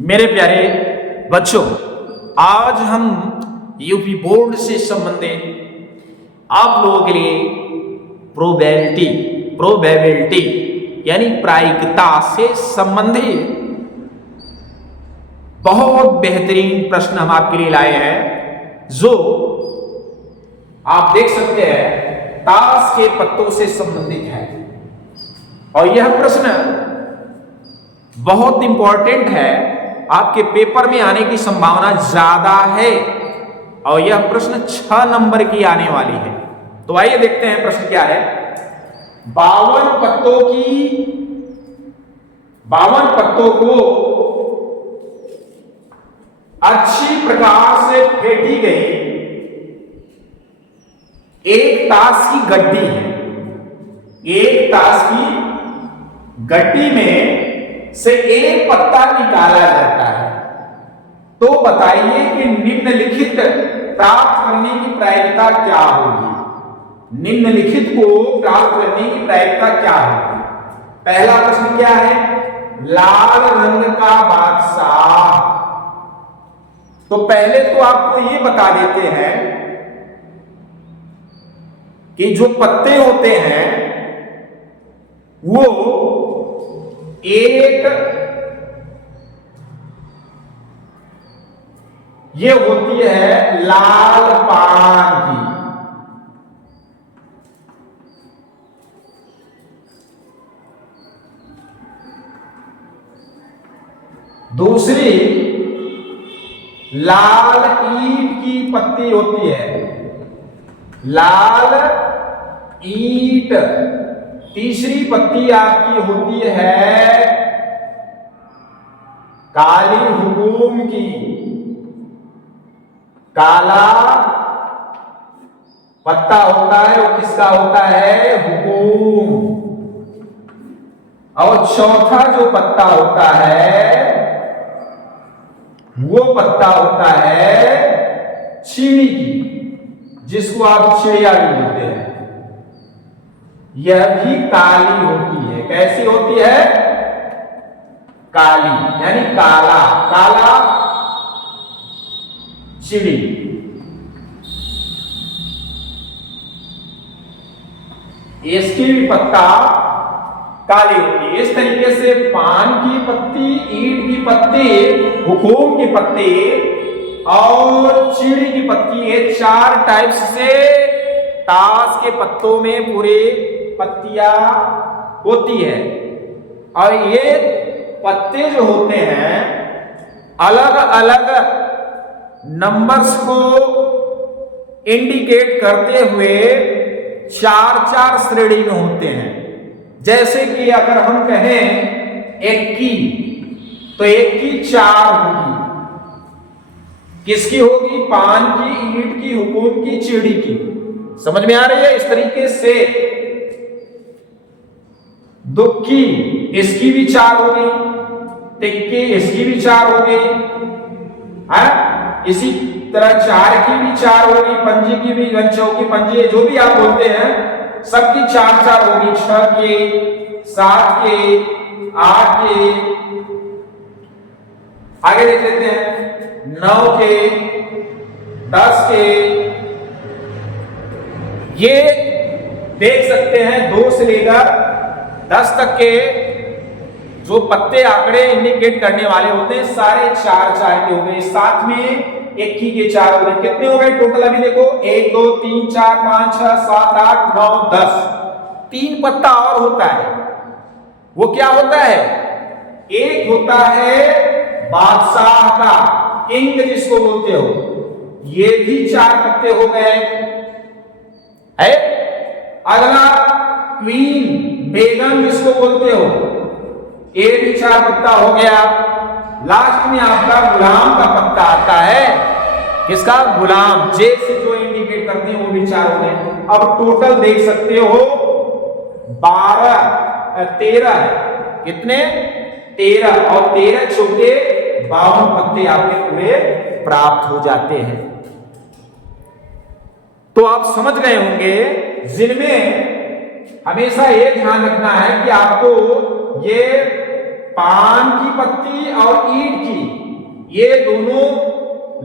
मेरे प्यारे बच्चों, आज हम यूपी बोर्ड से संबंधित आप लोगों के लिए प्रोबेबिलिटी यानी प्रायिकता से संबंधित बहुत बेहतरीन प्रश्न हम आपके लिए लाए हैं, जो आप देख सकते हैं ताश के पत्तों से संबंधित है। और यह प्रश्न बहुत इंपॉर्टेंट है, आपके पेपर में आने की संभावना ज्यादा है और यह प्रश्न 6 नंबर की आने वाली है। तो आइए देखते हैं प्रश्न क्या है। 52 पत्तों को अच्छी प्रकार से फेंटी गई एक ताश की गड्डी है। एक ताश की गड्डी में से एक पत्ता निकाला जाता है। तो बताइए कि निम्नलिखित प्राप्त करने की प्रायिकता क्या होगी। निम्नलिखित को प्राप्त करने की प्रायिकता क्या होगी। पहला प्रश्न क्या है, लाल रंग का बादशाह। तो पहले तो आपको ये बता देते हैं कि जो पत्ते होते हैं वो एक ये होती है लाल पान की। दूसरी लाल ईंट की पत्ती होती है, लाल ईंट। तीसरी पत्ती आपकी होती है काली हुकुम की, काला पत्ता होता है वो किसका होता है, हुकुम। और चौथा जो पत्ता होता है वो पत्ता होता है चीड़ी की, जिसको आप चिड़िया भी बोलते हैं। यह भी काली होती है। कैसी होती है, काली यानी काला, काला चिड़ी। इसकी भी पत्ता काली होती है। इस तरीके से पान की पत्ती, ईंट की पत्ती, हुकुम की पत्ती और चीड़ी की पत्ती, ये 4 टाइप्स से ताश के पत्तों में पूरे पत्तियां होती है। और ये पत्ते जो होते हैं अलग अलग नंबर्स को इंडिकेट करते हुए 4-4 श्रेणी में होते हैं। जैसे कि अगर हम कहें 21, तो 1 की 4 होगी। किसकी होगी, पान की, ईंट की, हुकुम की, चीड़ी की। समझ में आ रही है। इस तरीके से दुक्की, इसकी भी 4 हो गई, टिक्की इसकी भी 4 हो गई, इसी तरह 4 की भी 4 होगी, पंजी की भी, चौकी पंजी जो भी आप बोलते हैं सबकी 4-4 होगी। 6 के, 7 के, 8 के, आगे देख लेते हैं 9 के, 10 के। ये देख सकते हैं 2 से लेकर 10 तक के जो पत्ते आंकड़े इंडिकेट करने वाले होते हैं सारे 4-4 के हो गए। साथ में 21 के 4 हो गए। कितने हो गए टोटल, अभी देखो 1 2 3 4 5 6 7 8 9 10। 3 पत्ता और होता है, वो क्या होता है, एक होता है बादशाह का, किंग जिसको बोलते हो, ये भी 4 पत्ते हो गए है। अगला क्वीन, बेगम जिसको बोलते हो, ये भी 4 पत्ता हो गया। लास्ट में आपका गुलाम का पत्ता आता है, किसका, गुलाम, जे से जो इंडिकेट करते हैं वो भी 4 हो गए। अब टोटल देख सकते हो 13, कितने, 13 और 13 छोटे 52 पत्ते आपके पूरे प्राप्त हो जाते हैं। तो आप समझ गए होंगे, जिनमें हमेशा ये ध्यान रखना है कि आपको ये पान की पत्ती और ईंट की, ये दोनों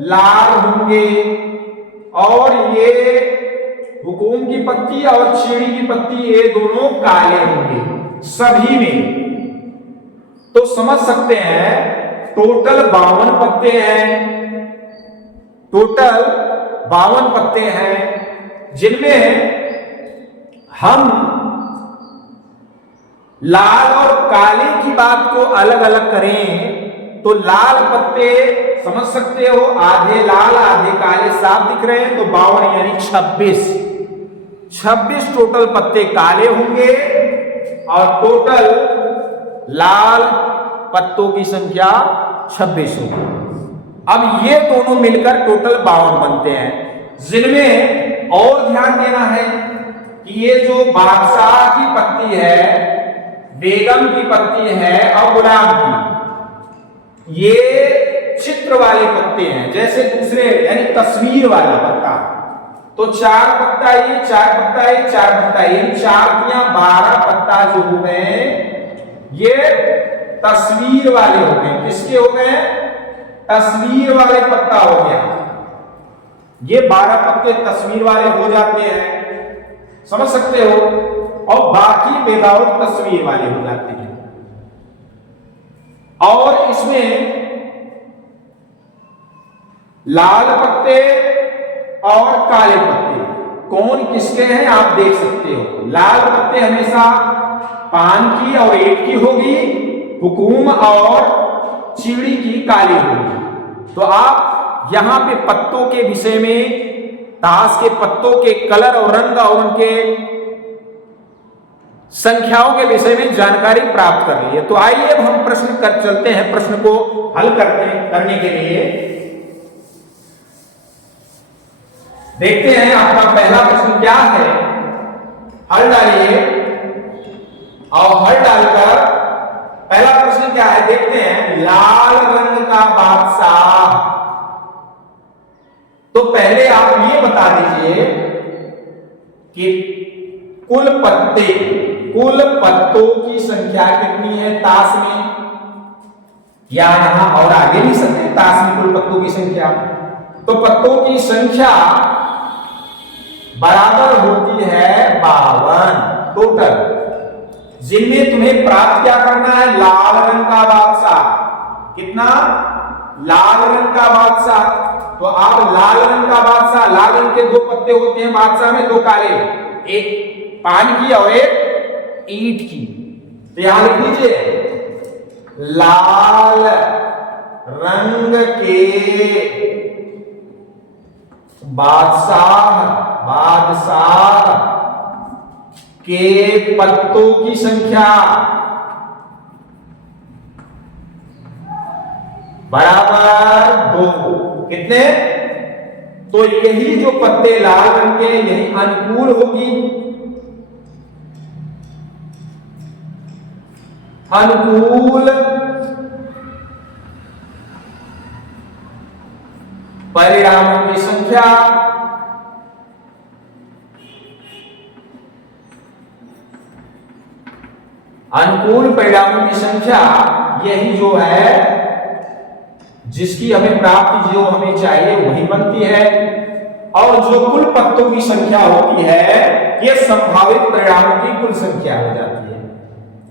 लाल होंगे, और ये हुकूम की पत्ती और चीड़ी की पत्ती ये दोनों काले होंगे सभी में। तो समझ सकते हैं टोटल 52 पत्ते हैं, टोटल 52 पत्ते हैं, जिनमें हम लाल और काले की बात को अलग अलग करें तो लाल पत्ते समझ सकते हो, आधे लाल आधे काले साफ दिख रहे हैं, तो 52 यानी 26 टोटल पत्ते काले होंगे और टोटल लाल पत्तों की संख्या 26 होगी। अब ये दोनों मिलकर टोटल 52 बनते हैं, जिनमें और ध्यान देना है कि ये जो बादशाह की पत्ती है, बेगम की पत्ती है और गुलाम की, ये चित्र वाले पत्ते हैं, जैसे दूसरे यानी तस्वीर वाला पत्ता। तो 4 पत्ता ये, 4 पत्ता ये, 4 पत्ता ये, 4 या 12 पत्ता जो हो गए ये तस्वीर वाले हो गए। किसके हो गए? तस्वीर वाले पत्ता हो गया। ये 12 पत्ते तस्वीर वाले हो जाते हैं, समझ सकते हो, और बाकी बेदाउत तस्वीर वाले हो जाते हैं। और इसमें लाल पत्ते और काले पत्ते कौन किसके हैं आप देख सकते हो। लाल पत्ते हमेशा पान की और ईंट की होगी, हुकूम और चीड़ी की काली होगी। तो आप यहां पे पत्तों के विषय में, ताश के पत्तों के कलर और रंग और उनके संख्याओं के विषय में जानकारी प्राप्त कर ली है। तो आइए अब हम प्रश्न कर चलते हैं, प्रश्न को हल करने के लिए देखते हैं आपका पहला प्रश्न क्या है। हल डालिए और हल डालकर पहला प्रश्न क्या है देखते हैं। लाल रंग का बादशाह। तो पहले आप ये बता दीजिए कि कुल पत्तों की संख्या कितनी है ताश में, या यहां और आगे भी सकते हैं ताश में कुल पत्तों की संख्या। तो पत्तों की संख्या बराबर होती है 52 टोटल, जिनमें तुम्हें प्राप्त क्या करना है, लाल रंग का बादशाह। कितना? लाल रंग का बादशाह। तो आप लाल रंग का बादशाह, लाल रंग के 2 पत्ते होते हैं बादशाह में, 2 काले, एक पान की और एक ईंट की। तो यहां लिख दीजिए लाल रंग के बादशाह के पत्तों की संख्या बराबर 2। कितने? तो यही जो पत्ते लाल रंग के, यही अनुकूल होगी, अनुकूल परिणामों की संख्या अनुकूल परिणामों की संख्या यही जो है जिसकी हमें प्राप्ति जो हमें चाहिए वही बनती है। और जो कुल पत्तों की संख्या होती है यह संभावित परिणामों की कुल संख्या हो जाती है,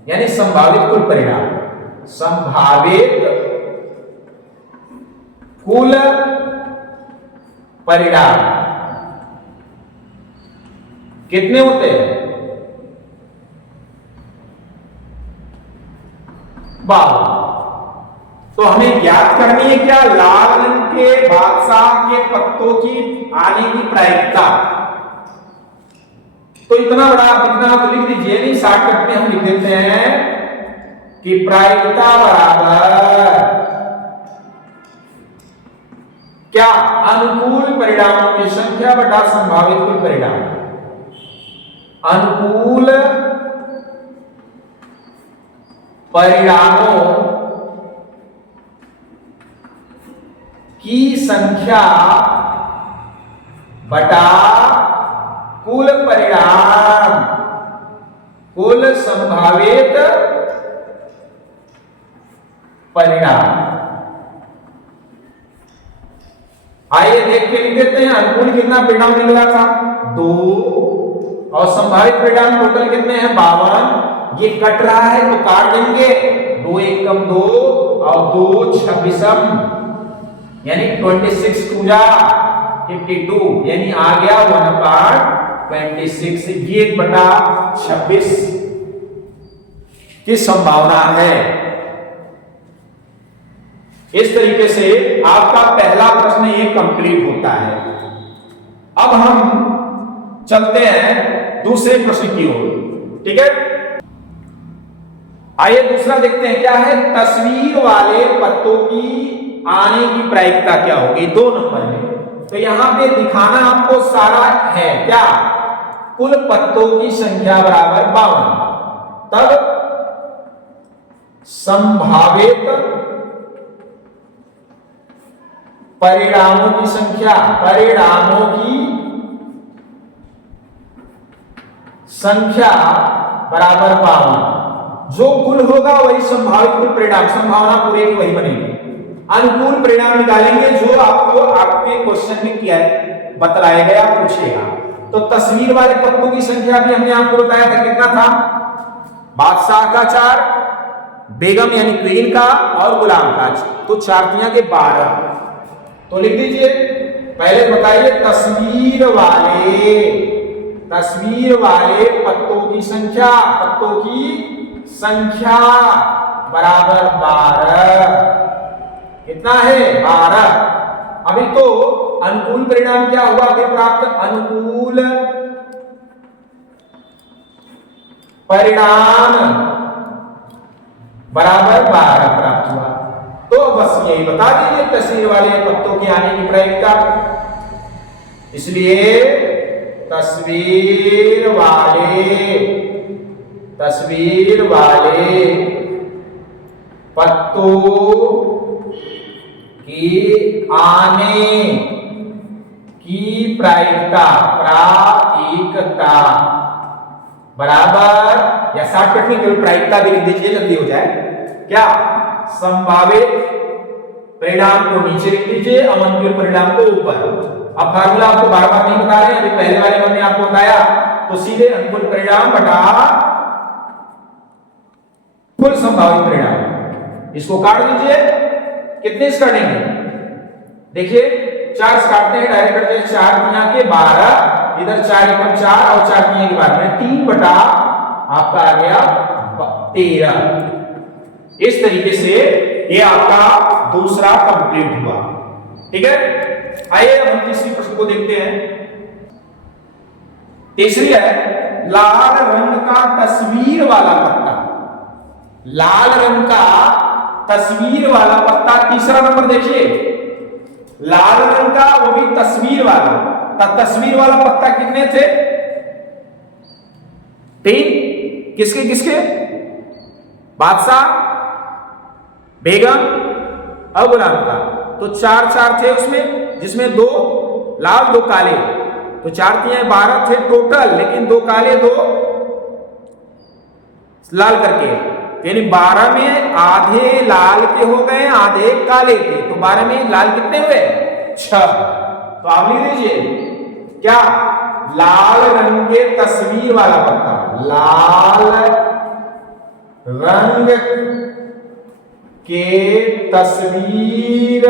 यानी संभावित कुल परिणाम। संभावित कुल परिणाम कितने होते हैं? 12। तो हमें ज्ञात करनी है क्या, लाल रंग के बादशाह के पत्तों की आने की प्रायिकता। तो इतना तो लिख दीजिए, नहीं शॉर्टकट में हम लिख देते हैं कि प्रायिकता बराबर क्या, अनुकूल परिणामों की संख्या बटा संभावित कुल परिणाम। अनुकूल परिणामों की संख्या बटा कुल परिणाम, कुल संभावित परिणाम। आइए देख के लिख देते हैं। अनुकूल कितना परिणाम निकला था? 2, और संभावित परिणाम टोटल कितने हैं? 52। ये कट रहा है तो काट देंगे, 2 एकम 2 और 2 26, यानी 26 टू जा 52, यानी आ गया 1/26। ये 1/26 की संभावना है। इस तरीके से आपका पहला प्रश्न ये कंप्लीट होता है। अब हम चलते हैं दूसरे प्रश्न की ओर, ठीक है। आइए दूसरा देखते हैं क्या है। तस्वीर वाले पत्तों की आने की प्रायिकता क्या होगी 2 नंबर में। तो यहां पे दिखाना आपको सारा है क्या, कुल पत्तों की संख्या बराबर 52, तब संभावित परिणामों की संख्या, परिणामों की संख्या बराबर 52। जो कुल होगा वही संभावित कुल परिणाम, संभावना पूरे की वही बनेगी। अनुकूल परिणाम निकालेंगे जो आपको आपके क्वेश्चन में किया है, बतलाया गया, पूछेगा। तो तस्वीर वाले पत्तों की संख्या भी हमने आपको बताया था, कितना था? बादशाह का 4, बेगम यानी क्वीन का और गुलाम का, तो 4 तियां के 12। तो लिख दीजिए, पहले बताइए तस्वीर वाले पत्तों की संख्या, पत्तों की संख्या बराबर 12। कितना है? 12। अभी तो अनुकूल परिणाम क्या हुआ फिर प्राप्त? अनुकूल परिणाम बराबर 12 प्राप्त हुआ। तो बस यही बता दीजिए तस्वीर वाले पत्तों के आने की प्रायिकता। इसलिए तस्वीर वाले पत्तों की आने की प्रायिकता बराबर, या शॉर्टकट में केवल प्रायिकता भी लिख दीजिए, जल्दी हो जाए। क्या? संभावित परिणाम को नीचे लिख दीजिए, अनुकूल परिणाम को ऊपर। अब फार्मूला आपको बार बार नहीं बता रहे हैं, अभी पहले वाले में हमने आपको बताया। तो सीधे अनुकूल परिणाम बटा कुल संभावित परिणाम, इसको काट दीजिए। कितने से काटेंगे? देखिए 4 से काटते हैं, डायरेक्ट करते हैं। 4 तियां के 12, इधर 4 एकम 4 और 4 तियां के 12 में 3 बटा आपका आ गया 13। इस तरीके से ये आपका दूसरा कंप्लीट हुआ, ठीक है। आइए अब हम तीसरी प्रश्न को देखते हैं। तीसरी है लाल रंग का तस्वीर वाला पत्ता। लाल रंग का तस्वीर वाला पत्ता, तीसरा नंबर देखिए, लाल रंग का, वो भी तस्वीर वाला। तस्वीर वाला पत्ता कितने थे? 3। किसके किसके? बादशाह, बेगम और गुलाम का। तो 4 थे उसमें, जिसमें 2 लाल 2 काले, तो 4 तियां 12 थे टोटल, लेकिन 2 काले 2 लाल करके, यानी 12 में आधे लाल के हो गए, आधे काले के। तो 12 में लाल कितने हुए? 6। तो आप लिख लीजिए क्या? लाल रंग के तस्वीर वाला पत्ता, लाल रंग के तस्वीर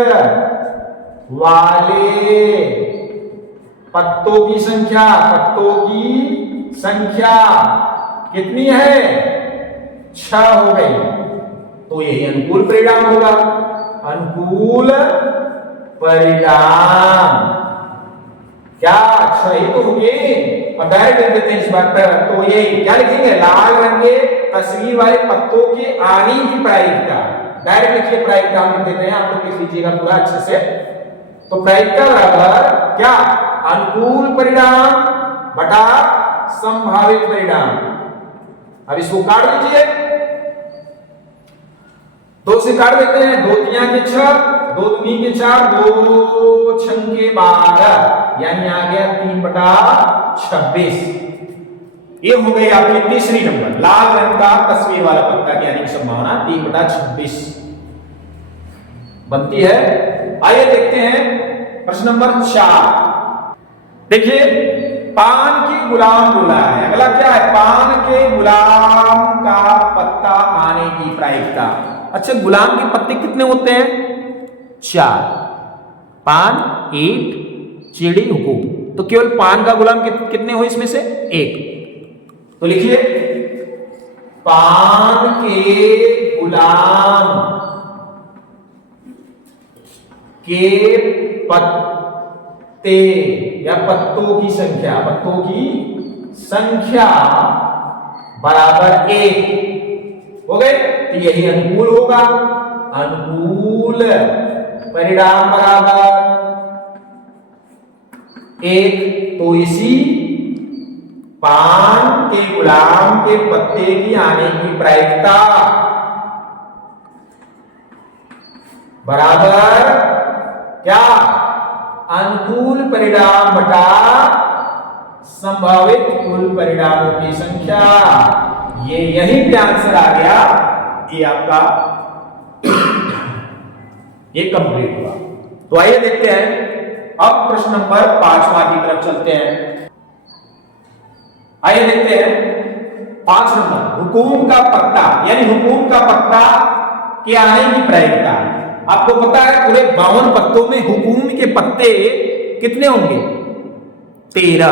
वाले पत्तों की संख्या कितनी है? 6 हो गई। तो यही अनुकूल परिणाम होगा। अनुकूल परिणाम क्या? 6 ही तो होंगे। अब डायरेक्ट लिख देते हैं इस बात पर। तो ये क्या लिखेंगे? लाल रंग के तस्वीर वाले पत्तों के आने की प्रायिकता। डायरेक्ट लिखिए, प्रायिकता हम लिख देते हैं, आप लोग लिख लीजिएगा पूरा अच्छे से। तो प्रायिकता बराबर क्या? अनुकूल परिणाम बटा संभावित परिणाम। अब इसको काट दीजिए, 2 से काट देते हैं। 2 तियां के 6, 2 दूनी के 4, 2 छंगे 12, यानी आ गया 3/26। ये हो गई आपकी तीसरी नंबर, लाल रंग का तस्वीर वाला पत्ता की आने की संभावना 3/26। बनती है। आइए देखते हैं प्रश्न नंबर 4। देखिए, पान के गुलाम बोला है, अगला क्या है? पान के गुलाम का पत्ता आने की प्रायिकता। अच्छा, गुलाम के पत्ते कितने होते हैं? 4। पान, ईंट, चीड़ी, हुकूम। तो केवल पान का गुलाम कितने हुए इसमें से? 1। तो लिखिए, पान के गुलाम के पत्ते या पत्तों की संख्या, बराबर 1 हो गए। तो यही अनुकूल होगा। अनुकूल परिणाम बराबर 1। तो इसी पान के गुलाम के पत्ते की आने की प्रायिकता बराबर क्या? अनुकूल परिणाम बटा संभावित कुल परिणामों की संख्या। यही पे आंसर आ गया। ये आपका ये कंप्लीट हुआ। तो आइए देखते हैं अब प्रश्न नंबर 5वां की तरफ चलते हैं। आइए देखते हैं 5 नंबर, हुकूम का पत्ता, यानी हुकूम का पत्ता के आने की प्रायिकता। आपको पता है पूरे 52 पत्तों में हुकूम के पत्ते कितने होंगे? 13,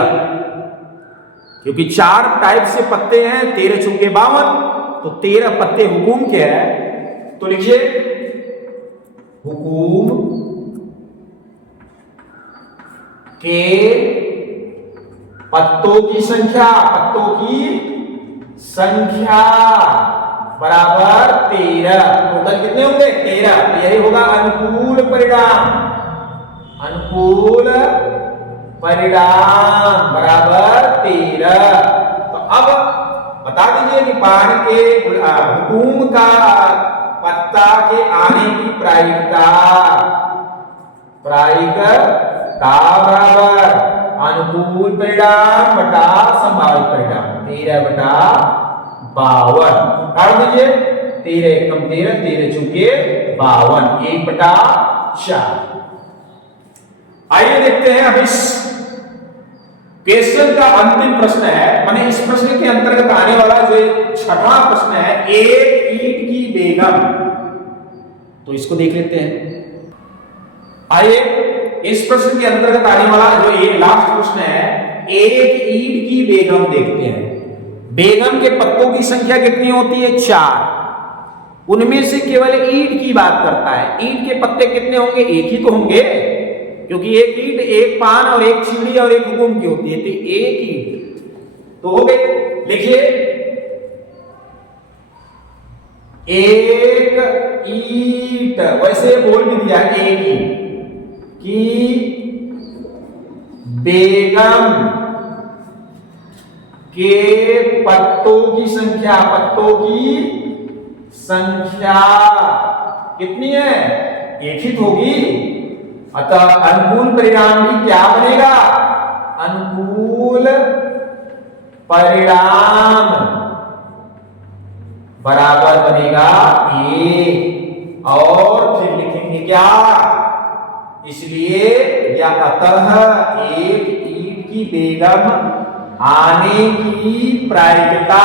क्योंकि 4 टाइप से पत्ते हैं। 13 चुके 52, तो 13 पत्ते हुकूम के हैं। तो लिखिए, हुकूम के पत्तों की संख्या बराबर 13। टोटल कितने होंगे? 13। यही होगा अनुकूल परिणाम बराबर 13। तो अब बता दीजिए कि पान के हुकूम का पत्ता के आने की प्रायिकता बराबर अनुकूल परिणाम बटा संभावित परिणाम। 13/52 काट दीजिए। 13 कम 13, 13 चुके 52, 1/4। आइए देखते हैं अब इस क्वेश्चन का अंतिम प्रश्न है, माने इस प्रश्न के अंतर्गत आने वाला जो 6वां प्रश्न है, एक ईंट की बेगम। तो इसको देख लेते हैं। आइए इस प्रश्न के अंतर्गत आने वाला जो ये लास्ट प्रश्न है, एक ईंट की बेगम देखते हैं। बेगम के पत्तों की संख्या कितनी होती है? 4। उनमें से केवल ईंट की बात करता है। ईंट के पत्ते कितने होंगे? एक ही तो होंगे, क्योंकि एक ईंट, एक पान और एक चीड़ी और एक हुकुम की होती है। तो एक ईंट तो हो गई। लिखिए, एक ईंट, वैसे बोल भी दिया एक ईंट की बेगम के पत्तों की संख्या कितनी है? एक ही होगी। अतः अनुकूल परिणाम भी क्या बनेगा? अनुकूल परिणाम बराबर बनेगा 1। और फिर लिखेंगे क्या? इसलिए या अतः एक ईंट की बेगम आने की प्रायिकता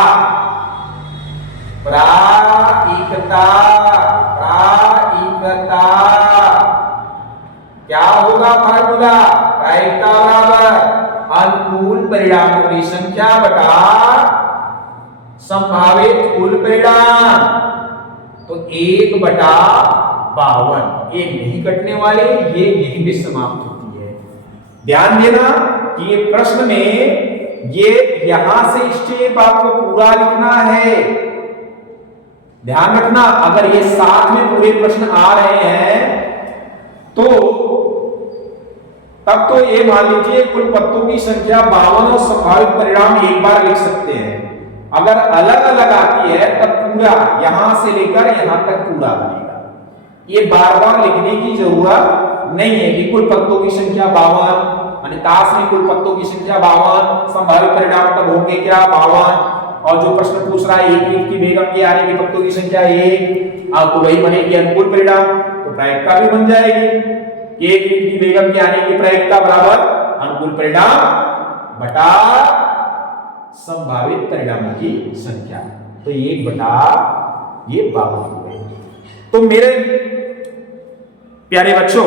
क्या होगा? फार्मूला प्रायिकता बराबर अनुकूल परिणामों की संख्या बटा संभावित कुल परिणाम। तो 1/52, ये नहीं कटने वाले, ये यहीं पे समाप्त होती है। ध्यान देना कि ये प्रश्न में ये यहां से स्टेप आपको पूरा लिखना है। ध्यान रखना, अगर ये साथ में पूरे प्रश्न आ रहे हैं तो तब तो ये मान लीजिए कुल पत्तों की संख्या 52 और संभावित परिणाम एक बार लिख सकते हैं। अगर अलग अलग आती है तब पूरा यहां से लेकर यहां तक पूरा बनेगा। ये बार बार लिखने की जरूरत नहीं है कि कुल पत्तों की संख्या 52, माने ताश में कुल पत्तों की संख्या 52, संभावित परिणाम तब होंगे क्या? 52। और जो प्रश्न पूछ रहा है एक ईंट की बेगम के आने की पत्तों की संख्या 1, आपको वही बनेगी अनुकूल परिणाम। तो प्रायिकता भी बन जाएगी। एक यूनिट की बेगम के आने की प्रायिकता बराबर अनुकूल परिणाम बटा संभावित परिणामों की संख्या, तो 1 बटा ये 52 हुए। तो मेरे प्यारे बच्चों,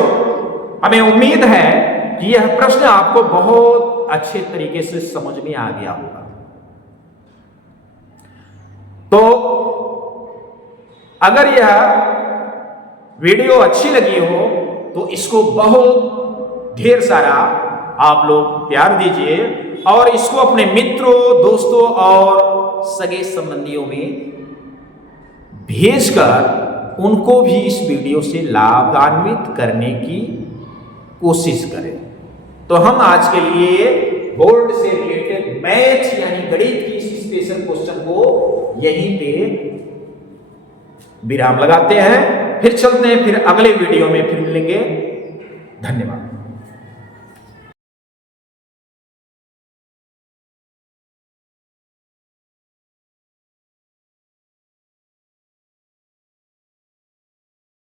हमें उम्मीद है कि यह प्रश्न आपको बहुत अच्छे तरीके से समझ में आ गया होगा। तो अगर यह वीडियो अच्छी लगी हो तो इसको बहुत ढेर सारा आप लोग प्यार दीजिए और इसको अपने मित्रों, दोस्तों और सगे संबंधियों में भेजकर उनको भी इस वीडियो से लाभान्वित करने की कोशिश करें। तो हम आज के लिए बोर्ड से रिलेटेड मैथ यानी गणित की इस स्पेशल क्वेश्चन को यहीं पे विराम लगाते हैं। फिर चलते हैं, फिर अगले वीडियो में फिर मिलेंगे। धन्यवाद।